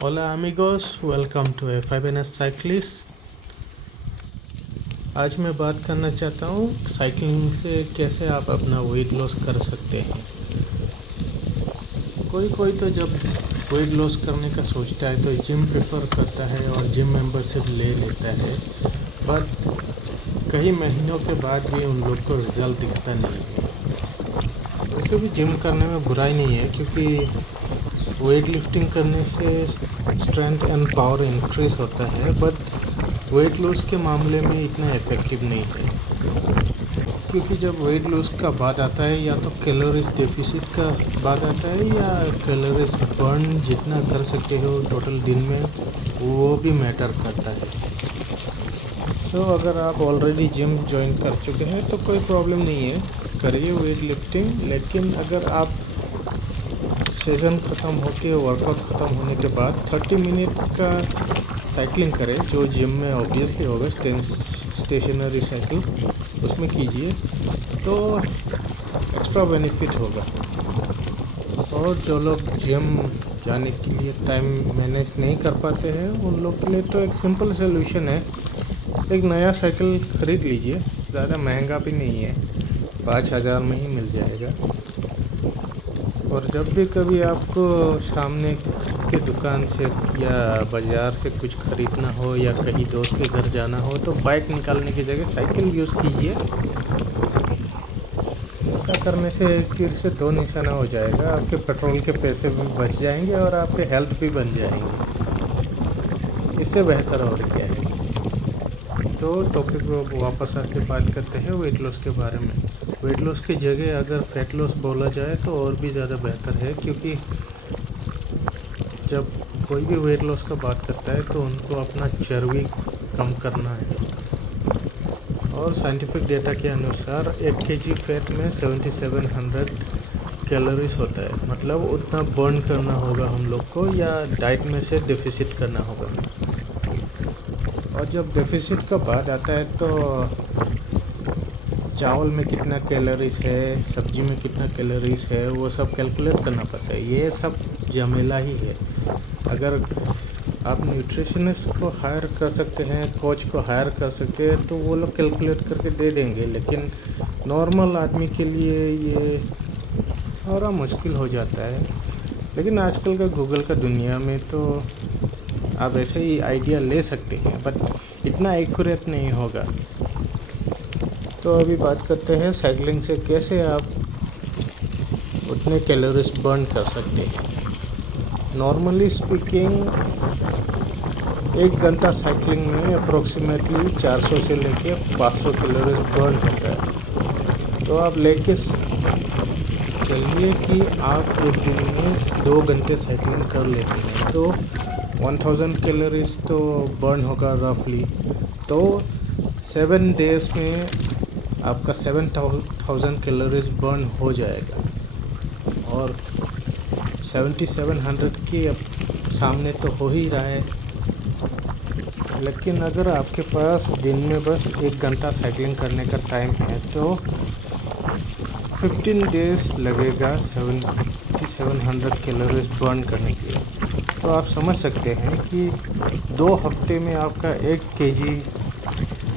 Hola amigos, welcome to F5NS Cyclist। आज मैं बात करना चाहता हूँ साइकिलिंग से कैसे आप अपना वेट लॉस कर सकते हैं। कोई कोई तो जब वेट लॉस करने का सोचता है तो जिम प्रेफर करता है और जिम मेंबरशिप ले लेता है, बट कई महीनों के बाद भी उन लोग को रिज़ल्ट दिखता नहीं है। वैसे भी जिम करने में बुराई नहीं है, क्योंकि वेट लिफ्टिंग करने से स्ट्रेंथ एंड पावर इंक्रीज होता है, बट वेट लॉस के मामले में इतना इफ़ेक्टिव नहीं है। क्योंकि जब वेट लॉस का बात आता है या तो कैलोरीज डेफिसिट का बात आता है या कैलोरीज बर्न जितना कर सकते हो टोटल दिन में, वो भी मैटर करता है। सो अगर आप ऑलरेडी जिम ज्वाइन कर चुके हैं तो कोई प्रॉब्लम नहीं है, करिए वेट लिफ्टिंग। लेकिन अगर आप सेशन ख़त्म होके वर्कआउट ख़त्म होने के बाद 30 मिनट का साइकिलिंग करें, जो जिम में ऑब्वियसली होगा, स्टेशनरी साइकिल उसमें कीजिए तो एक्स्ट्रा बेनिफिट होगा। और जो लोग जिम जाने के लिए टाइम मैनेज नहीं कर पाते हैं, उन लोग के लिए तो एक सिंपल सोल्यूशन है, एक नया साइकिल ख़रीद लीजिए। ज़्यादा महंगा भी नहीं है, 5,000 में ही मिल जाएगा। और जब भी कभी आपको सामने के दुकान से या बाज़ार से कुछ ख़रीदना हो या कहीं दोस्त के घर जाना हो, तो बाइक निकालने की जगह साइकिल यूज़ कीजिए। ऐसा करने से एक तीर से दो निशाना हो जाएगा, आपके पेट्रोल के पैसे भी बच जाएंगे और आपके हेल्थ भी बन जाएंगे। इससे बेहतर और क्या है। तो टॉपिक को वापस आके बात करते हैं वेट लॉस के बारे में। वेट लॉस की जगह अगर फैट लॉस बोला जाए तो और भी ज़्यादा बेहतर है, क्योंकि जब कोई भी वेट लॉस का बात करता है तो उनको अपना चर्बी कम करना है। और साइंटिफिक डेटा के अनुसार 1 kg फैट में 7700 कैलोरीज होता है, मतलब उतना बर्न करना होगा हम लोग को, या डाइट में से डेफिसिट करना होगा। और जब डेफिसिट का बात आता है तो चावल में कितना कैलोरीज है, सब्जी में कितना कैलोरीज है, वो सब कैलकुलेट करना पड़ता है। ये सब झमेला ही है। अगर आप न्यूट्रिशनिस्ट को हायर कर सकते हैं, कोच को हायर कर सकते हैं, तो वो लोग कैलकुलेट करके दे देंगे, लेकिन नॉर्मल आदमी के लिए ये थोड़ा मुश्किल हो जाता है। लेकिन आजकल का गूगल का दुनिया में तो आप ऐसे ही आइडिया ले सकते हैं, बट इतना एक्यूरेट नहीं होगा। तो अभी बात करते हैं साइकिलिंग से कैसे आप उतने कैलोरीज बर्न कर सकते हैं। नॉर्मली स्पीकिंग 1 घंटा साइकिलिंग में अप्रोक्सीमेटली 400 से लेके 500 कैलोरीज बर्न होता है। तो आप लेके चलिए कि आप एक दिन में 2 घंटे साइकिलिंग कर लेते हैं, तो 1000 कैलोरीज तो बर्न होगा रफली। तो 7 डेज़ में आपका 7000 कैलोरीज बर्न हो जाएगा। और 7700 के सामने तो हो ही रहा है। लेकिन अगर आपके पास दिन में बस 1 घंटा साइकिलिंग करने का टाइम है तो 15 डेज़ लगेगा 7700 कैलोरीज बर्न करने के लिए। तो आप समझ सकते हैं कि 2 हफ्ते में आपका 1 kg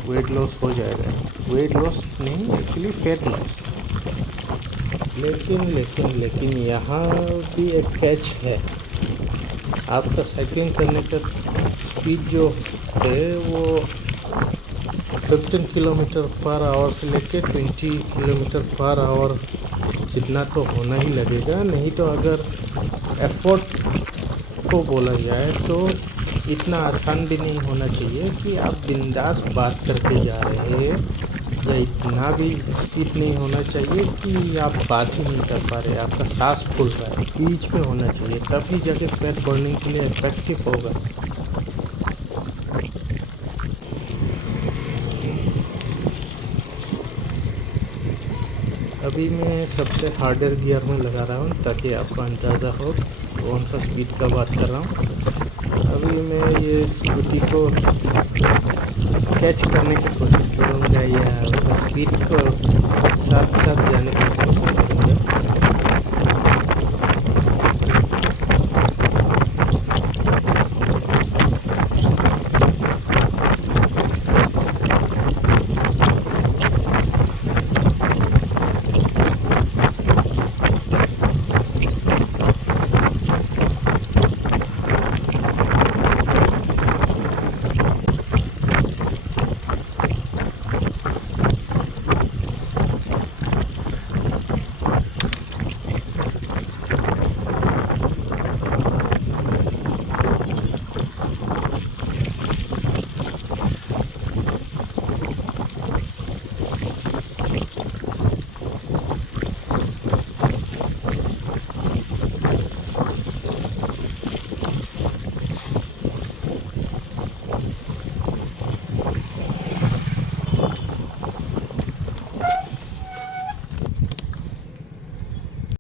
वेट लॉस हो जाएगा। वेट लॉस नहीं, एक्चुअली फैट लॉस। लेकिन यहाँ भी एक कैच है। आपका साइकिलिंग करने का स्पीड जो है वो 15 किलोमीटर पर आवर से लेके 20 किलोमीटर पर आवर जितना तो होना ही लगेगा। नहीं तो अगर एफर्ट को बोला जाए तो इतना आसान भी नहीं होना चाहिए कि आप बिंदास बात करके जा रहे हैं, या इतना भी स्पीड नहीं होना चाहिए कि आप बात ही नहीं कर पा रहे, आपका सांस फूल रहा है। बीच में होना चाहिए, तभी जाके फैट बर्निंग के लिए इफेक्टिव होगा। अभी मैं सबसे हार्डेस्ट गियर में लगा रहा हूँ ताकि आपको अंदाज़ा हो कौन सा स्पीड का बात कर रहा हूँ। अभी मैं ये स्कूटी को कैच करने की कोशिश करूँगा या उसका स्पीड को साथ साथ जाने की कोशिश करूँगा।